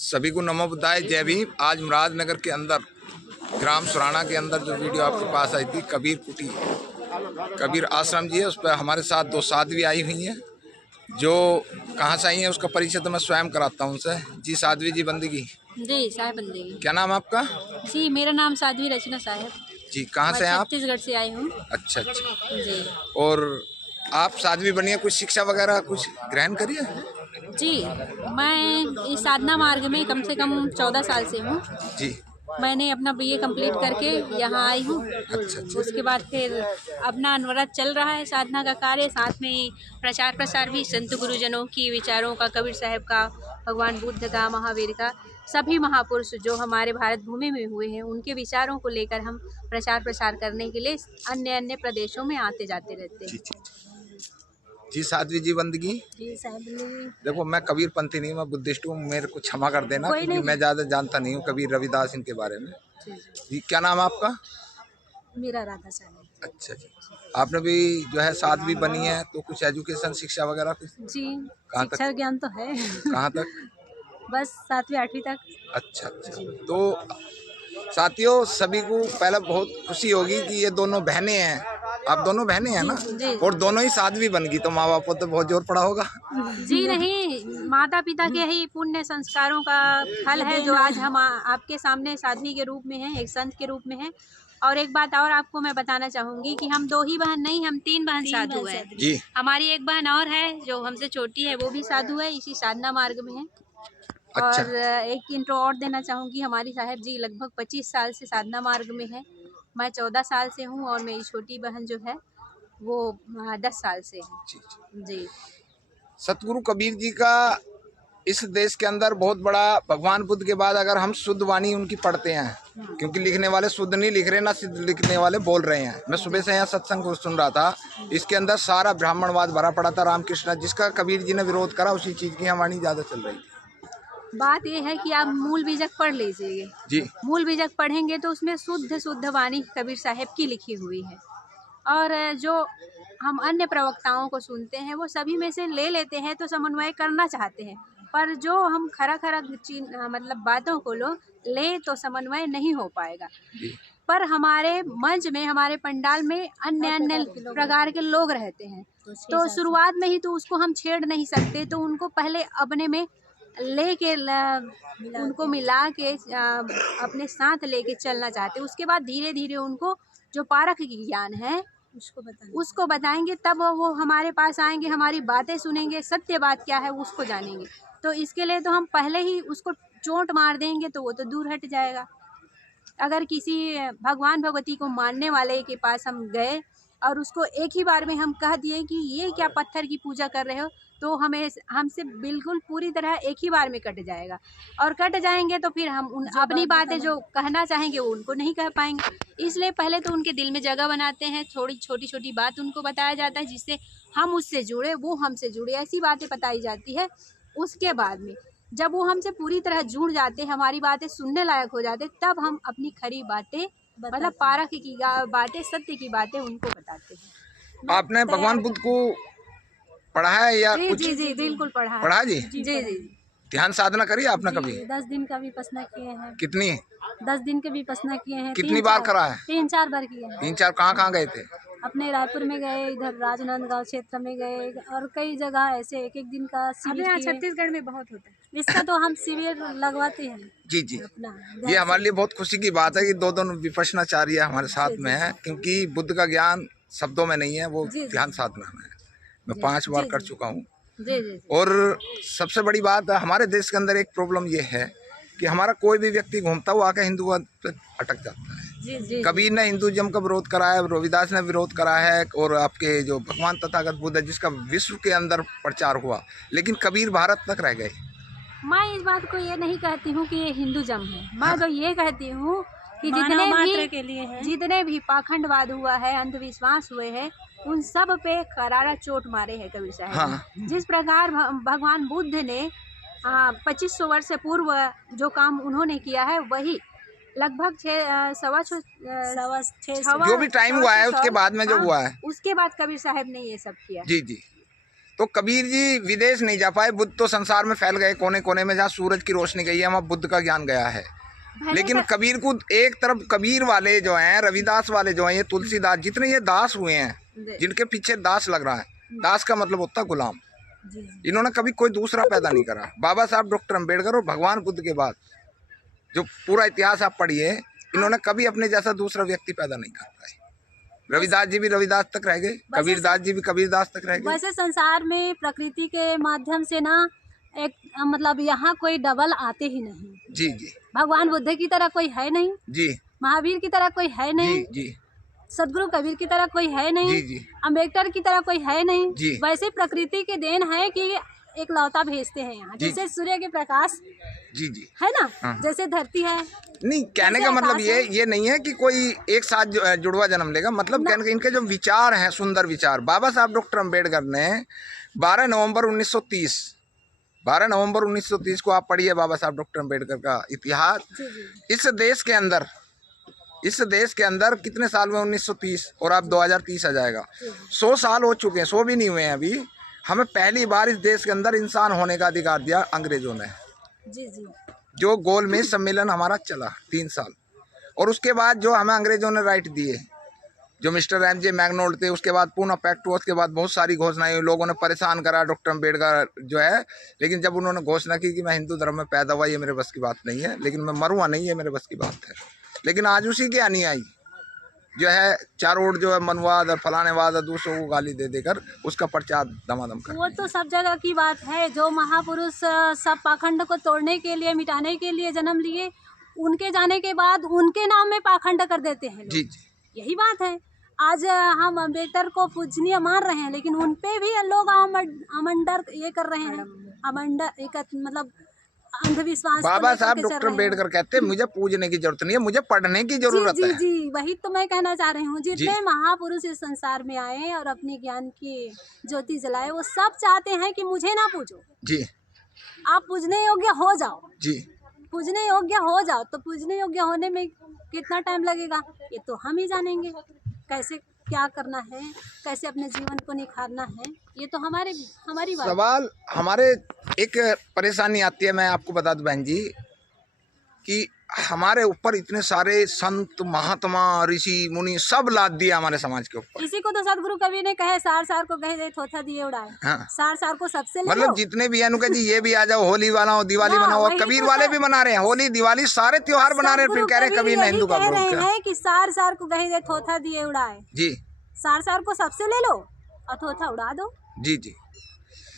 सभी को नमो बुद्धाय, जय भीम। आज मुरादनगर के अंदर ग्राम सुराना के अंदर जो वीडियो आपके पास आई थी, कबीर कुटी कबीर आश्रम जी है, उस पर हमारे साथ दो साध्वी आई हुई हैं जो कहाँ से आई हैं उसका परिचय तो मैं स्वयं कराता हूँ उनसे। जी साध्वी जी बंदगी। जी साहेब बंदगी। क्या नाम आपका? जी मेरा नाम साध्वी रचना साहेब। जी कहाँ से हैं आप? छत्तीसगढ़ से आई हूँ। अच्छा अच्छा जी। और आप साध्वी बनिए, कुछ शिक्षा वगैरह कुछ ग्रहण करिए? जी मैं इस साधना मार्ग में कम से कम 14 साल से हूँ। जी। मैंने अपना बीए कंप्लीट करके यहाँ आई हूँ। अच्छा अच्छा। उसके बाद फिर अपना अनवरत चल रहा है साधना का कार्य, साथ में प्रचार प्रसार भी संत गुरुजनों की विचारों का, कबीर साहब का, भगवान बुद्ध का, महावीर का, सभी महापुरुष जो हमारे भारत भूमि में हुए हैं उनके विचारों को लेकर हम प्रचार प्रसार करने के लिए अन्य अन्य प्रदेशों में आते जाते रहते हैं। जी साध्वी जी बंदगी। जी साहब देखो मैं कबीर पंथी नहीं हूँ, मैं बुद्धिस्ट हूँ, मेरे को क्षमा कर देना क्योंकि मैं ज़्यादा जानता नहीं हूँ कबीर रविदास इनके बारे में। जी क्या नाम है आपका? मेरा राधा साहब। अच्छा जी। आपने भी जो है साध्वी बनी है तो कुछ एजुकेशन शिक्षा वगैरह कुछ? जी कहाँ तक? शिक्षा ज्ञान तो है। कहाँ तक? बस 7वीं 8वीं तक। अच्छा अच्छा। तो साथियों सभी को पहले बहुत खुशी होगी कि ये दोनों बहनें हैं। आप दोनों बहनें हैं ना? जी। और दोनों ही साध्वी बन गई तो माँ बाप को तो बहुत जोर पड़ा होगा। जी नहीं, माता पिता के ही पुण्य संस्कारों का फल है जो आज हम आपके सामने साध्वी के रूप में हैं, एक संत के रूप में हैं। और एक बात और आपको मैं बताना चाहूँगी कि हम 2 ही बहन नहीं, हम 3 बहन साधु हैं। जी। हमारी एक बहन और है जो हमसे छोटी है, वो भी साधु है, इसी साधना मार्ग में है। अच्छा। और एक इंट्रो और देना चाहूँगी, हमारी साहब जी लगभग 25 साल से साधना मार्ग में है। मैं 14 साल से हूँ और मेरी छोटी बहन जो है वो 10 साल से है। जी। सतगुरु कबीर जी का इस देश के अंदर बहुत बड़ा, भगवान बुद्ध के बाद अगर हम शुद्ध वाणी उनकी पढ़ते हैं, क्योंकि लिखने वाले शुद्ध नहीं लिख रहे ना सिद्ध लिखने वाले बोल रहे हैं। मैं सुबह से यहाँ सत्संग को सुन रहा था, इसके अंदर सारा ब्राह्मणवाद भरा पड़ा था, रामकृष्ण जिसका कबीर जी ने विरोध करा उसी चीज की वाणी ज्यादा चल रही थी। बात ये है कि आप मूल बीजक पढ़ लीजिए जी। मूल बीजक पढ़ेंगे तो उसमें शुद्ध शुद्ध वाणी कबीर साहब की लिखी हुई है। और जो हम अन्य प्रवक्ताओं को सुनते हैं वो सभी में से ले लेते हैं तो समन्वय करना चाहते हैं, पर जो हम खरा खरा मतलब बातों को ले तो समन्वय नहीं हो पाएगा। पर हमारे मंच में, हमारे पंडाल में अन्य अन्य प्रकार के लोग रहते हैं, तो शुरुआत में ही तो उसको हम छेड़ नहीं सकते, तो उनको पहले अपने में लेके उनको मिला के अपने साथ लेके चलना चाहते हैं। उसके बाद धीरे धीरे उनको जो पारख की ज्ञान है उसको बताएंगे, तब वो हमारे पास आएंगे, हमारी बातें सुनेंगे, सत्य बात क्या है उसको जानेंगे। तो इसके लिए तो हम पहले ही उसको चोट मार देंगे तो वो तो दूर हट जाएगा। अगर किसी भगवान भगवती को मानने वाले के पास हम गए और उसको एक ही बार में हम कह दिए कि ये क्या पत्थर की पूजा कर रहे हो, तो हमें हमसे बिल्कुल पूरी तरह एक ही बार में कट जाएगा। और कट जाएंगे तो फिर हम अपनी बातें जो कहना चाहेंगे वो उनको नहीं कह पाएंगे। इसलिए पहले तो उनके दिल में जगह बनाते हैं, थोड़ी छोटी छोटी बात उनको बताया जाता है जिससे हम उससे जुड़े, वो हमसे जुड़े, ऐसी बातें बताई जाती है। उसके बाद में जब वो हमसे पूरी तरह जुड़ जाते, हमारी बातें सुनने लायक हो जाते, तब हम अपनी खरी बातें मतलब पारख की बातें, सत्य की बातें उनको बताते हैं। आपने भगवान बुद्ध को पढ़ा है या जी, कुछ? जी जी बिल्कुल पढ़ा। पढ़ा जी? जी जी जी। ध्यान साधना करी आपने कभी? 10 दिन का विपश्यना किए हैं। कितनी? 10 दिन के विपश्यना किए हैं। कितनी बार करा है? 3-4 बार किए हैं। 3-4? कहाँ गए थे? अपने रायपुर में गए, इधर राजनांदगांव क्षेत्र में गए और कई जगह ऐसे एक एक दिन का शिविर किए। छत्तीसगढ़ में बहुत होता है इसका, तो हम शिविर लगवाते हैं। जी जी। ये हमारे लिए बहुत खुशी की बात है कि दो विपश्यनाचार्य हमारे साथ में है, क्योंकि बुद्ध का ज्ञान शब्दों में नहीं है, वो ध्यान साधना में है। मैं 5 बार कर चुका हूँ। और सबसे बड़ी बात हमारे देश के अंदर एक प्रॉब्लम ये है कि हमारा कोई भी व्यक्ति घूमता हुआ आके हिंदुत्व पे अटक जाता है। कबीर ने हिंदुइज्म का विरोध करा है, रविदास ने विरोध करा है, और आपके जो भगवान तथागत बुद्ध है जिसका विश्व के अंदर प्रचार हुआ, लेकिन कबीर भारत तक रह गए। मैं इस बात को ये नहीं कहती हूँ कि ये हिंदुइज्म है। मैं तो ये कहती हूँ कि जितने भी पाखंडवाद हुआ है, अंधविश्वास हुए हैं, उन सब पे करारा चोट मारे हैं कबीर साहब। हाँ। जिस प्रकार भगवान बुद्ध ने 2500 वर्ष से पूर्व जो काम उन्होंने किया है, वही लगभग 6 जो भी टाइम हुआ है उसके बाद में जो हुआ है, उसके बाद कबीर साहब ने ये सब किया। जी जी। तो कबीर जी विदेश नहीं जा पाए, बुद्ध तो संसार में फैल गए कोने कोने में, जहाँ सूरज की रोशनी गई है वहाँ बुद्ध का ज्ञान गया है। लेकिन कबीर को एक तरफ कबीर वाले जो हैं, रविदास वाले जो हैं, ये तुलसीदास, जितने ये दास हुए हैं, जिनके पीछे दास लग रहा है, दास का मतलब होता है गुलाम, इन्होंने कभी कोई दूसरा पैदा नहीं करा। बाबा साहब डॉक्टर अम्बेडकर और भगवान बुद्ध के बाद जो पूरा इतिहास आप पढ़िए, इन्होंने कभी अपने जैसा दूसरा व्यक्ति पैदा नहीं कर पाए। रविदास जी भी रविदास तक रह गए, कबीरदास जी भी कबीरदास तक रह गए। वैसे संसार में प्रकृति के माध्यम से ना एक मतलब यहाँ कोई डबल आते ही नहीं। जी जी। भगवान बुद्ध की तरह कोई है नहीं जी। महावीर की तरह कोई है नहीं जी जी। सदगुरु कबीर की तरह कोई है नहीं जी जी। अम्बेडकर की तरह कोई है नहीं जी। वैसे प्रकृति के देन है कि एक लौता भेजते हैं यहाँ, जैसे सूर्य के प्रकाश जी जी है ना, हाँ। जैसे धरती है। नहीं, कहने का मतलब ये नहीं है कि कोई एक साथ जुड़वा जन्म लेगा, मतलब कहने का इनके जो विचार हैं, सुंदर विचार। बाबा साहब डॉक्टर अम्बेडकर ने 12 नवंबर 1930 को आप पढ़िए बाबा साहब डॉक्टर अम्बेडकर का इतिहास। इस देश के अंदर कितने साल में 1930 और आप 2030 आ जाएगा, 100 साल हो चुके हैं, 100 भी नहीं हुए हैं अभी। हमें पहली बार इस देश के अंदर इंसान होने का अधिकार दिया अंग्रेजों ने। जी जी। जो गोलमेज सम्मेलन हमारा चला 3 साल, और उसके बाद जो हमें अंग्रेजों ने राइट दिए, जो मिस्टर एम.जे. मैग्नोल्ड थे, उसके बाद पूना पैक्ट हुआ, उसके बाद बहुत सारी घोषणाएं हुई, लोगों ने परेशान करा डॉक्टर अम्बेडकर जो है। लेकिन जब उन्होंने घोषणा की कि मैं हिंदू धर्म में पैदा हुआ, ये मेरे बस की बात नहीं है, लेकिन मैं मरूंगा नहीं, ये मेरे बस की बात है। लेकिन आज उसी के अनुयायी जो है चारों ओर जो है मनवाद और फलानेवाद और दूसरों को गाली दे देकर उसका प्रचार दमादम कर। वो तो सब जगह की बात है, जो महापुरुष सब पाखंड को तोड़ने के लिए, मिटाने के लिए जन्म लिए, उनके जाने के बाद उनके नाम में पाखंड कर देते हैं लोग। जी जी। यही बात है। आज हम अम्बेडकर को पूजनीय मान रहे हैं, लेकिन उन पे भी लोग अमंडर ये कर रहे हैं, अमंडर एक मतलब अंधविश्वास। बाबा साहब डॉक्टर अम्बेडकर कहते हैं मुझे पूजने की जरूरत नहीं है, मुझे पढ़ने की जरूरत है। जी, वही तो मैं कहना चाह रही हूँ। जितने महापुरुष इस संसार में आए और अपने ज्ञान की ज्योति जलाए, वो सब चाहते हैं कि मुझे ना पूजो जी, आप पूजने योग्य हो जाओ जी, पूजने योग्य हो जाओ। तो पूजने योग्य होने में कितना टाइम लगेगा ये तो हम ही जानेंगे, कैसे क्या करना है, कैसे अपने जीवन को निखारना है, ये तो हमारी बात। सवाल हमारे एक परेशानी आती है, मैं आपको बता दूं बहन जी, कि हमारे ऊपर इतने सारे संत महात्मा ऋषि मुनि सब लाद दिया हमारे समाज के ऊपर। इसी को तो सदगुरु कबीर ने कहे, सार सार को कहे दे थोथा दिए उड़ाए। हाँ। सार सार को सबसे ले मतलब जितने भी अनुका जी ये भी आ जाओ, होली मनाओ, दिवाली मनाओ, और कबीर वाले भी मना रहे हैं, होली दिवाली सारे त्योहार बना रहे हैं, फिर कह रहे हैं कबीर ने हिंदू का विरोध किया है कि सार सार को कहे दे थोथा दिए उड़ाए। जी। सार सार को सबसे ले लो और थोथा उड़ा दो। जी जी।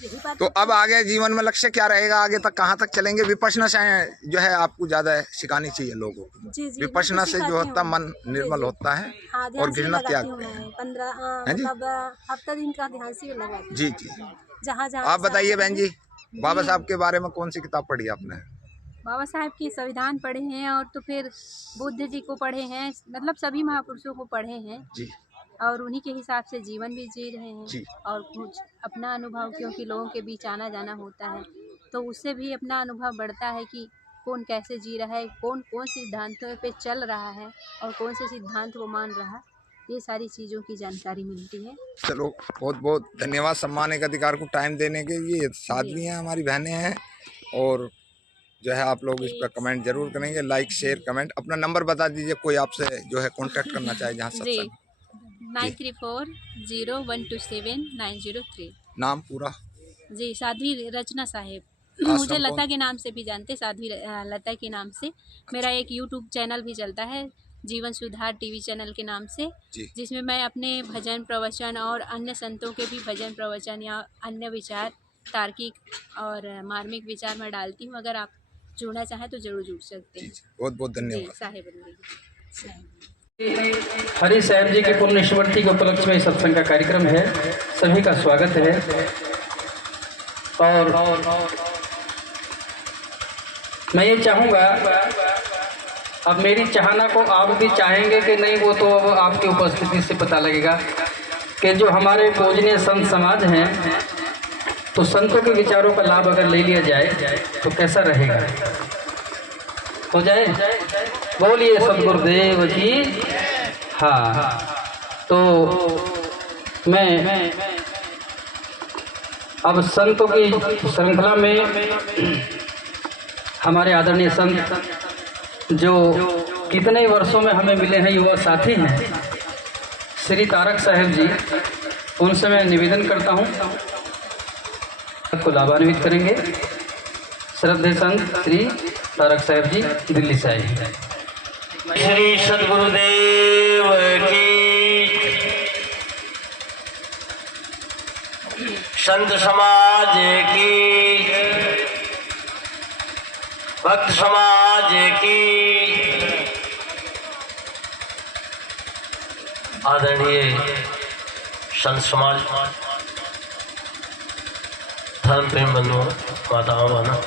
यही बात। तो अब आगे जीवन में लक्ष्य क्या रहेगा, आगे तक कहाँ तक चलेंगे? विपश्यना से जो है आपको ज्यादा सिखानी चाहिए लोगों को। जी जी। विपश्यना से जो होता मन निर्मल होता है और घृणा त्याग। 15 मतलब हफ्ता दिन का ध्यान से लगा। जी जी। जहाँ आप बताइए बहन जी, बाबा साहब के बारे में कौन सी किताब पढ़ी आपने? बाबा साहब की संविधान पढ़े हैं, और तो फिर बुद्ध जी को पढ़े हैं, मतलब सभी महापुरुषों को पढ़े हैं जी, और उन्हीं के हिसाब से जीवन भी जी रहे हैं जी। और कुछ अपना अनुभव, क्योंकि लोगों के बीच आना जाना होता है तो उससे भी अपना अनुभव बढ़ता है कि कौन कैसे जी रहा है, कौन कौन सिद्धांतों पे चल रहा है और कौन से सिद्धांत वो मान रहा है, ये सारी चीज़ों की जानकारी मिलती है। चलो बहुत बहुत धन्यवाद सम्मान एक अधिकार को टाइम देने के लिए। साध्वी हैं, हमारी बहनें हैं, और जो है आप लोग इस पर कमेंट जरूर करेंगे, लाइक शेयर कमेंट। अपना नंबर बता दीजिए, कोई आपसे जो है कांटेक्ट करना चाहे जहाँ सत्संग। 9340127903। नाम पूरा? जी, साध्वी रचना साहेब, आश्रम मुझे लता कौन? के नाम से भी जानते, साध्वी लता के नाम से। मेरा एक यूट्यूब चैनल भी चलता है, जीवन सुधार टीवी चैनल के नाम से, जिसमें मैं अपने भजन प्रवचन और अन्य संतों के भी भजन प्रवचन या अन्य विचार, तार्किक और मार्मिक विचार मैं डालती हूँ। अगर आप जुड़ना चाहें तो जरूर जुड़ सकते हैं। बहुत बहुत धन्यवाद। साहेब हरि साहब जी के पुण्य स्मृति के उपलक्ष्य में सत्संग का कार्यक्रम है, सभी का स्वागत है। और मैं ये चाहूँगा, अब मेरी चाहना को आप भी चाहेंगे कि नहीं, वो तो अब आपकी उपस्थिति से पता लगेगा, कि जो हमारे पूजनीय संत समाज हैं, तो संतों के विचारों का लाभ अगर ले लिया जाए तो कैसा रहेगा, हो जाए। बोलिए सदगुरुदेव जी। हाँ, तो मैं अब संतों की श्रृंखला में हमारे आदरणीय संत जो कितने वर्षों में हमें मिले हैं, युवा साथी हैं, श्री तारक साहब जी, उनसे मैं निवेदन करता हूं को लाभान्वित करेंगे। श्रद्धेय संत श्री तारक साहब जी दिल्ली से आए हैं। श्री सद्गुरुदेव की, संत समाज की, भक्त समाज की, आदरणीय संत समाज, धर्म प्रेम बंधुओं, माताओं बहनों,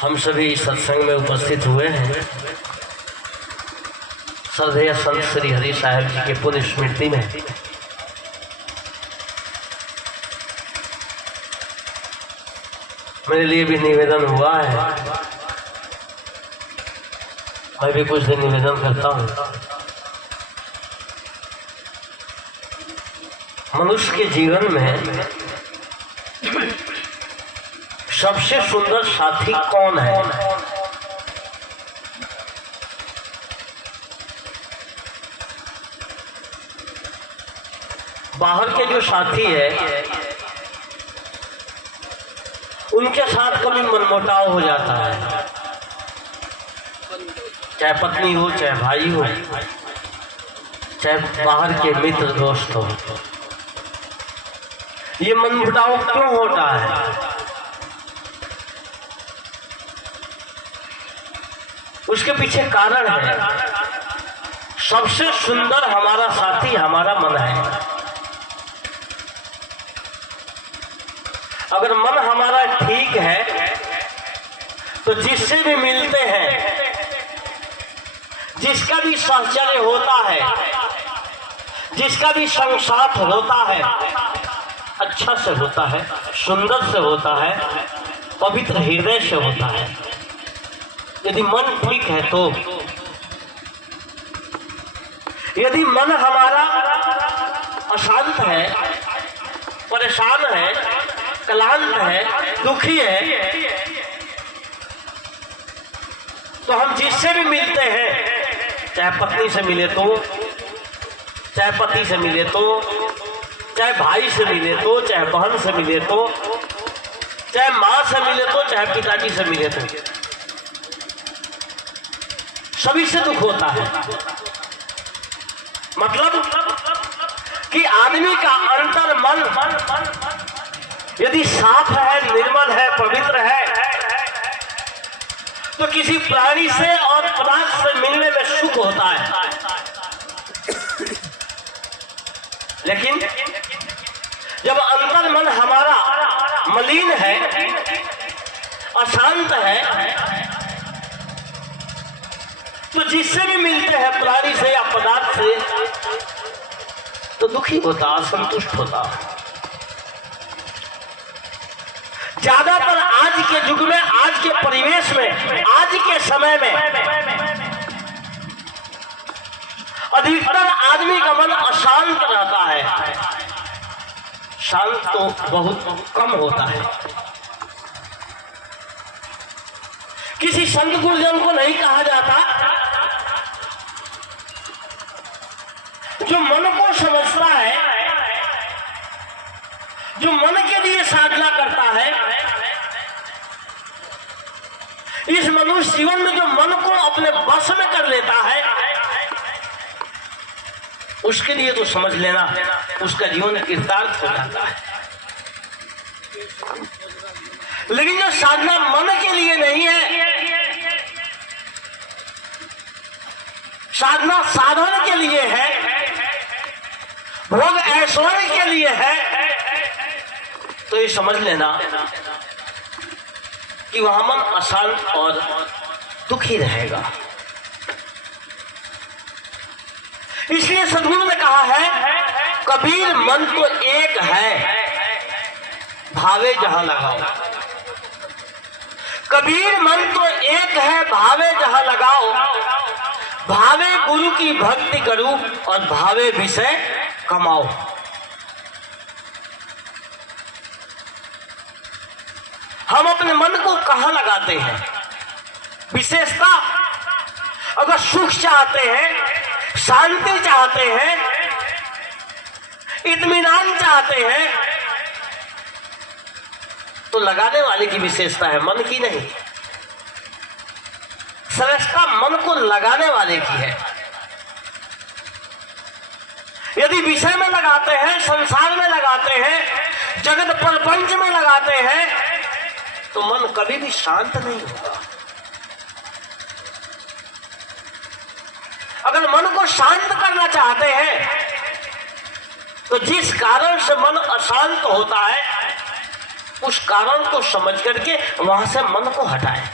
हम सभी सत्संग में उपस्थित हुए हैं श्रद्धेय संत श्री हरि साहब जी के पुण्य स्मृति में। मेरे लिए भी निवेदन हुआ है, मैं भी कुछ दिन निवेदन करता हूँ। मनुष्य के जीवन में सबसे सुंदर साथी कौन है? बाहर के जो साथी है उनके साथ कभी मनमुटाव हो जाता है, चाहे पत्नी हो, चाहे भाई हो, चाहे बाहर के मित्र दोस्त हो। ये मनमुटाव क्यों होता है? उसके पीछे कारण है, सबसे सुंदर हमारा साथी हमारा मन है। अगर मन हमारा ठीक है तो जिससे भी मिलते हैं, जिसका भी साहचर्य होता है, जिसका भी संग-साथ होता है, अच्छा से होता है, सुंदर से होता है, पवित्र हृदय से होता है। यदि मन ठीक है तो, यदि मन हमारा अशांत है, परेशान है, क्लांत है, दुखी है, तो हम जिससे भी मिलते हैं, चाहे पत्नी से मिले तो, चाहे पति से मिले तो, चाहे भाई से मिले तो, चाहे बहन से मिले तो, चाहे माँ से मिले तो, चाहे पिताजी से मिले तो, सभी से दुख होता है। मतलब कि आदमी का अंतर मन यदि साफ है, निर्मल है, पवित्र है, तो किसी प्राणी से और पदार्थ से मिलने में सुख होता है। लेकिन जब अंतर मन हमारा मलिन है, अशांत है, तो जिससे भी मिलते हैं, प्राणी से या पदार्थ से, तो दुखी होता, असंतुष्ट होता। ज्यादातर आज के युग में, आज के परिवेश में, आज के समय में अधिकतर आदमी का मन अशांत रहता है, शांत तो बहुत कम होता है। किसी संत गुरुजन को नहीं कहा जाता जो मन को समझता है, जो मन के लिए साधना करता है। इस मनुष्य जीवन में जो मन को अपने वश में कर लेता है, उसके लिए तो समझ लेना उसका जीवन कृतार्थ हो जाता है। लेकिन जो साधना मन के लिए नहीं है, साधना साधन के लिए है, भोग ऐश्वर्य के लिए है, तो ये समझ लेना कि वहां मन अशांत और दुखी रहेगा। इसलिए सद्गुरु ने कहा है, कबीर मन तो एक है, भावे जहां लगाओ। कबीर मन तो एक है, भावे जहां लगाओ। भावे गुरु की भक्ति करूं और भावे विषय कमाओ। हम अपने मन को कहाँ लगाते हैं? विशेषता, अगर सुख चाहते हैं, शांति चाहते हैं, इत्मीनान चाहते हैं, तो लगाने वाले की विशेषता है, मन की नहीं। श्रेष्ठता मन को लगाने वाले की है। यदि विषय में लगाते हैं, संसार में लगाते हैं, जगत प्रपंच में लगाते हैं, तो मन कभी भी शांत नहीं होगा। अगर मन को शांत करना चाहते हैं, तो जिस कारण से मन अशांत होता है, उस कारण को समझ करके वहां से मन को हटाएं।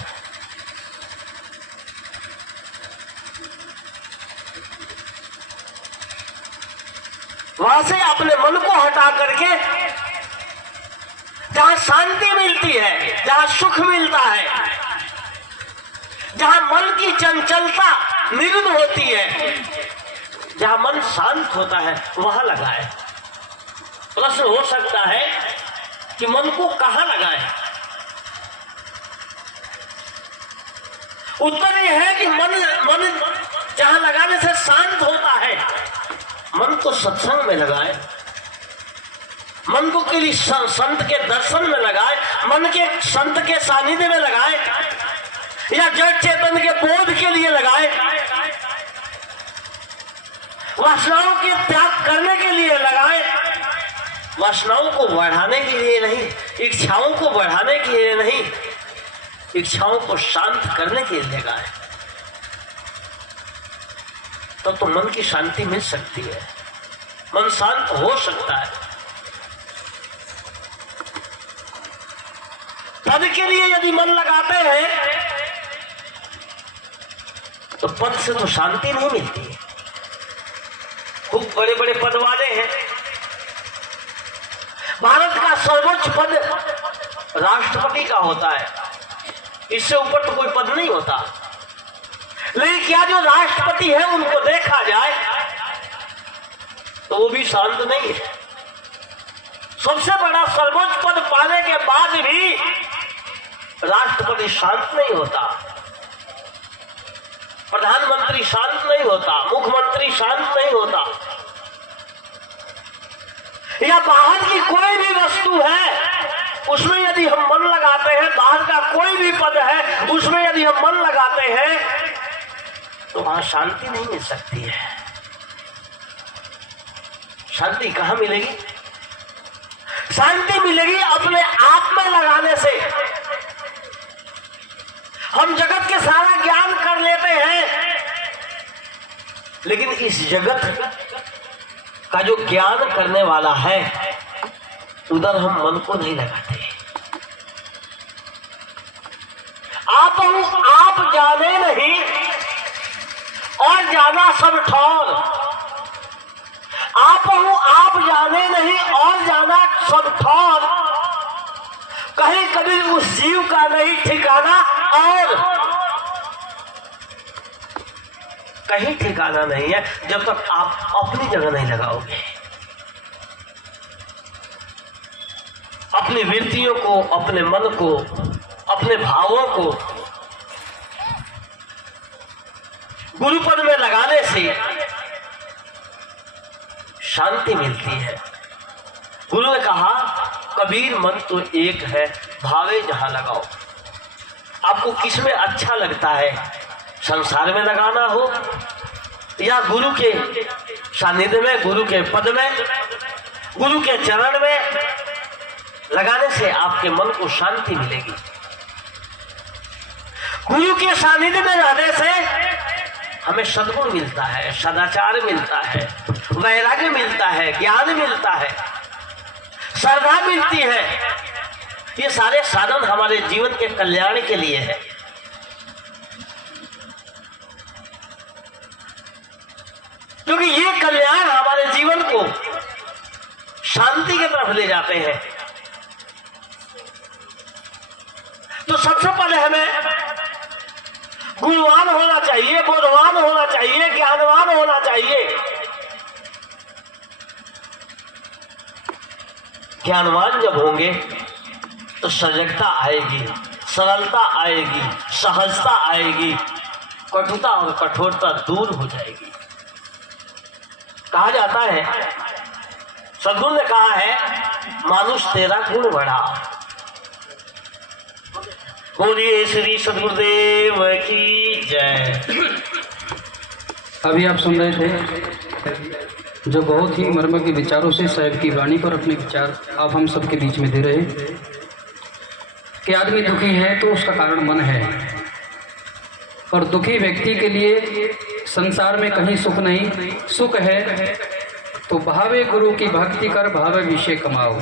वहां से अपने मन को हटा करके जहां शांति मिलती है, जहां सुख मिलता है, जहां मन की चंचलता निरुद्ध होती है, जहां मन शांत होता है, वहां लगाए। प्रश्न हो सकता है कि मन को कहां लगाए? उत्तर यह है कि मन जहां लगाने से शांत होता है, मन को सत्संग में लगाए, मन को किसी संत के दर्शन में लगाए, मन के संत के सानिध्य में लगाए, या जड़ चेतन के बोध के लिए लगाए, वासनाओं के त्याग करने के लिए लगाए, वासनाओं को बढ़ाने के लिए नहीं, इच्छाओं को बढ़ाने के लिए नहीं, इच्छाओं को शांत करने के लिए लगाए। तो मन की शांति मिल सकती है, मन शांत हो सकता है। पद के लिए यदि मन लगाते हैं, तो पद से तो शांति नहीं मिलती है। खूब बड़े बड़े पद वाले हैं। भारत का सर्वोच्च पद राष्ट्रपति का होता है, इससे ऊपर तो कोई पद नहीं होता। लेकिन क्या जो राष्ट्रपति है उनको देखा जाए तो वो भी शांत नहीं है। सबसे बड़ा सर्वोच्च पद पाने के बाद भी राष्ट्रपति शांत नहीं होता, प्रधानमंत्री शांत नहीं होता, मुख्यमंत्री शांत नहीं होता, या बाहर की कोई भी वस्तु है उसमें यदि हम मन लगाते हैं, बाहर का कोई भी पद है उसमें यदि हम मन लगाते हैं, तो वहां शांति नहीं मिल सकती है। शांति कहां मिलेगी? शांति मिलेगी अपने आप में लगाने से। हम जगत के सारा ज्ञान कर लेते हैं, लेकिन इस जगत का जो ज्ञान करने वाला है उधर हम मन को नहीं लगाते। आप जाने नहीं और जाना सब ठौर, आप जाने नहीं और जाना सब ठौर, कहीं कभी उस जीव का नहीं ठिकाना और कहीं ठिकाना नहीं है जब तक आप अपनी जगह नहीं लगाओगे। अपनी वृत्तियों को, अपने मन को, अपने भावों को गुरुपद में लगाने से शांति मिलती है। गुरु ने कहा, कबीर मन तो एक है, भावे जहां लगाओ। आपको किस में अच्छा लगता है, संसार में लगाना हो या गुरु के सानिध्य में, गुरु के पद में, गुरु के चरण में लगाने से आपके मन को शांति मिलेगी। गुरु के सानिध्य में रहने से हमें सद्गुण मिलता है, सदाचार मिलता है, वैराग्य मिलता है, ज्ञान मिलता है, श्रद्धा मिलती है। ये सारे साधन हमारे जीवन के कल्याण के लिए है। क्योंकि ये कल्याण हमारे जीवन को शांति की तरफ ले जाते हैं। तो सबसे पहले हमें गुणवान होना चाहिए, बोधवान होना चाहिए, ज्ञानवान होना चाहिए। ज्ञानवान जब होंगे तो सजगता आएगी, सरलता आएगी, सहजता आएगी, कटुता और कठोरता दूर हो जाएगी। कहा जाता है, सद्गुरु ने कहा है, मानुष तेरा गुण बढ़ा। बोलिए श्री सद्गुरुदेव की जय। अभी आप सुन रहे थे जो बहुत ही मर्म के विचारों से साहिब की वाणी पर अपने विचार आप हम सबके बीच में दे रहे कि आदमी दुखी है तो उसका कारण मन है, और दुखी व्यक्ति के लिए संसार में कहीं सुख नहीं, सुख है तो भावे गुरु की भक्ति कर भावे विषय कमाओ।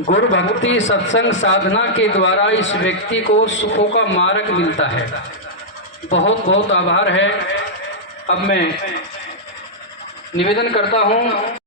गुरु भक्ति सत्संग साधना के द्वारा इस व्यक्ति को सुखों का मार्ग मिलता है। बहुत बहुत आभार है। अब मैं निवेदन करता हूँ